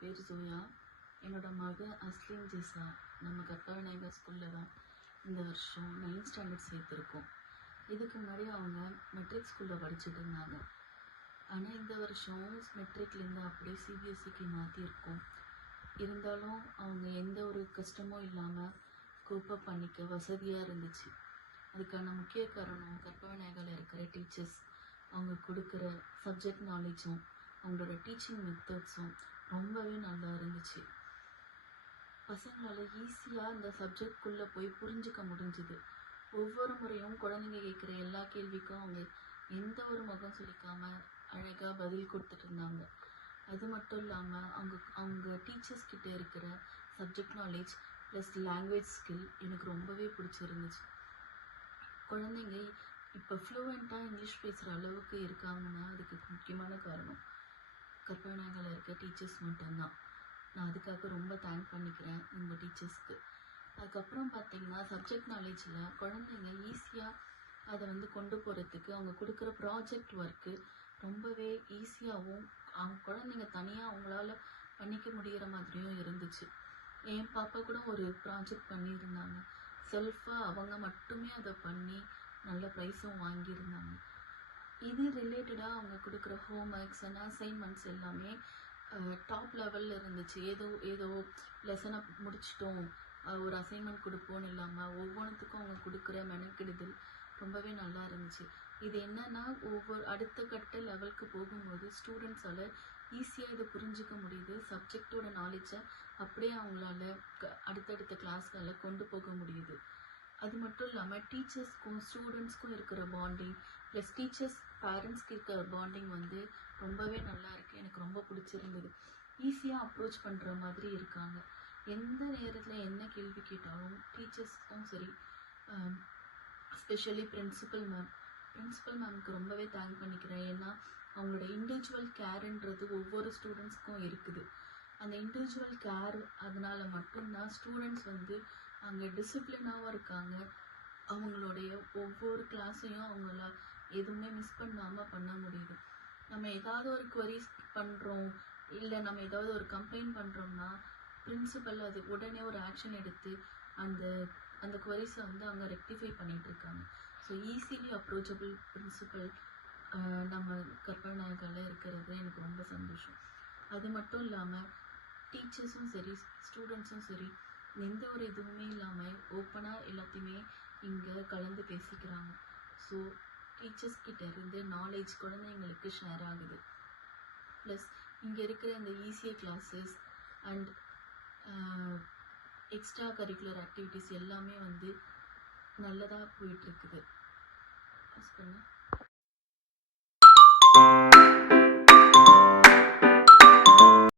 பேர் ஜோயா. என்னோட மக அஸ்லின் ஜிசா நம்ம கற்பகநாயகர் ஸ்கூலில் தான் இந்த வருஷம் 9th ஸ்டாண்டர்ட் சேர்த்துருக்கோம். இதுக்கு முன்னாடி அவங்க மெட்ரிக் ஸ்கூலில் படிச்சுட்டு இருந்தாங்க. ஆனால் இந்த வருஷம் மெட்ரிக்லேருந்து அப்படியே சிபிஎஸ்சிக்கு மாற்றிருக்கோம். இருந்தாலும் அவங்க எந்த ஒரு கஷ்டமும் இல்லாமல் கோப்பப் பண்ணிக்க வசதியாக இருந்துச்சு. அதுக்கான முக்கிய காரணம் கற்பகநாயகரில் இருக்கிற டீச்சர்ஸ், அவங்க கொடுக்குற சப்ஜெக்ட் நாலேஜும் அவங்களோட டீச்சிங் மெத்தட்ஸும் ரொம்பவே நல்லா இருந்துச்சு. பசங்களால் ஈஸியாக அந்த சப்ஜெக்ட்குள்ளே போய் புரிஞ்சுக்க முடிஞ்சுது. ஒவ்வொரு முறையும் குழந்தைங்க கேட்குற எல்லா கேள்விக்கும் அவங்க எந்த ஒரு முகம் சுளிக்காமல் அழகாக பதில் கொடுத்துட்டு இருந்தாங்க. அது மட்டும் இல்லாமல் அவங்க டீச்சர்ஸ் கிட்டே இருக்கிற subject knowledge plus language skill எனக்கு ரொம்பவே பிடிச்சிருந்துச்சு. குழந்தைங்க இப்போ ஃப்ளூவெண்ட்டாக இங்கிலீஷ் பேசுகிற அளவுக்கு இருக்காங்கன்னா அதுக்கு முக்கியமான காரணம் கற்பகநாயகரில் இருக்க டீச்சர்ஸ் மட்டும்தான். நான் அதுக்காக ரொம்ப தேங்க் பண்ணிக்கிறேன் இந்த டீச்சர்ஸ்க்கு. அதுக்கப்புறம் பார்த்திங்கன்னா சப்ஜெக்ட் நாலேஜில் குழந்தைங்க ஈஸியாக அதை கொண்டு போகிறதுக்கு அவங்க கொடுக்குற ப்ராஜெக்ட் ஒர்க்கு ரொம்பவே ஈஸியாகவும் அவங்க குழந்தைங்க தனியாக அவங்களால பண்ணிக்க முடிகிற மாதிரியும் இருந்துச்சு. என் பாப்பா கூட ஒரு ப்ராஜெக்ட் பண்ணியிருந்தாங்க. செல்ஃபாக அவங்க மட்டுமே அதை பண்ணி நல்ல ப்ரைஸும் வாங்கியிருந்தாங்க. இது ரிலேட்டடாக அவங்க கொடுக்குற ஹோம் ஒர்க்ஸ் அண்ட் அசைன்மெண்ட்ஸ் எல்லாமே டாப் லெவலில் இருந்துச்சு. ஏதோ லெசனை முடிச்சிட்டோம், ஒரு அசைன்மெண்ட் கொடுப்போன்னு இல்லாமல் ஒவ்வொன்றுத்துக்கும் அவங்க கொடுக்குற மெனக்கெடுதல் ரொம்பவே நல்லா இருந்துச்சு. இது என்னன்னா அடுத்த கட்ட லெவலுக்கு போகும்போது ஸ்டூடெண்ட்ஸால் ஈஸியாக இதை புரிஞ்சிக்க முடியுது. சப்ஜெக்டோட நாலேஜை அப்படியே அவங்களால அடுத்தடுத்த கிளாஸ்களில் கொண்டு போக முடியுது. அது மட்டும் இல்லாமல் டீச்சர்ஸ்க்கும் ஸ்டூடெண்ட்ஸ்க்கும் இருக்கிற பாண்டிங் ப்ளஸ் டீச்சர்ஸ் பேரண்ட்ஸ்க்கு இருக்கிற பாண்டிங் ரொம்பவே நல்லா இருக்குது. எனக்கு ரொம்ப பிடிச்சிருந்தது. ஈஸியாக அப்ரோச் பண்ணுற மாதிரி இருக்காங்க. எந்த நேரத்தில் என்ன கேள்வி கேட்டாலும் டீச்சர்ஸ்க்கும் சரி, ஸ்பெஷலி பிரின்சிபல் மேம்க்கு ரொம்பவே தேங்க் பண்ணிக்கிறேன். ஏன்னா அவங்களோட இண்டிவிஜுவல் கேருன்றது ஒவ்வொரு ஸ்டூடெண்ட்ஸ்க்கும் இருக்குது. அந்த இண்டிவிஜுவல் கேர் அதனால் மட்டும்தான் ஸ்டூடெண்ட்ஸ் அங்கே டிசிப்ளினாகவும் இருக்காங்க. அவங்களுடைய ஒவ்வொரு கிளாஸையும் அவங்கள எதுவுமே மிஸ் பண்ணாமல் பண்ண முடியுது. நம்ம ஏதாவது ஒரு குவரிஸ் பண்ணுறோம், இல்லை நம்ம ஏதாவது ஒரு கம்ப்ளைண்ட் பண்ணுறோம்னா பிரின்சிபல் அது உடனே ஒரு ஆக்ஷன் எடுத்து அந்த குவரிஸை அவங்க ரெக்டிஃபை பண்ணிகிட்ருக்காங்க. ஸோ ஈஸிலி அப்ரோச்சபிள் பிரின்சிபல் நம்ம கற்பகநாயகரில் இருக்கிறது எனக்கு ரொம்ப சந்தோஷம். அது மட்டும் இல்லாமல் டீச்சர்ஸும் சரி ஸ்டூடெண்ட்ஸும் சரி எந்த ஒரு இதுவுமே இல்லாமல் ஓப்பனாக எல்லாத்தையுமே இங்கே கலந்து பேசிக்கிறாங்க. ஸோ டீச்சர்ஸ் கிட்ட இருந்து நாலேஜ் குழந்தைங்களுக்கு ஷேர் ஆகுது. ப்ளஸ் இங்கே இருக்கிற இந்த ஈஸியாக classes and extra curricular activities எல்லாமே நல்லதாக போயிட்டுருக்குது.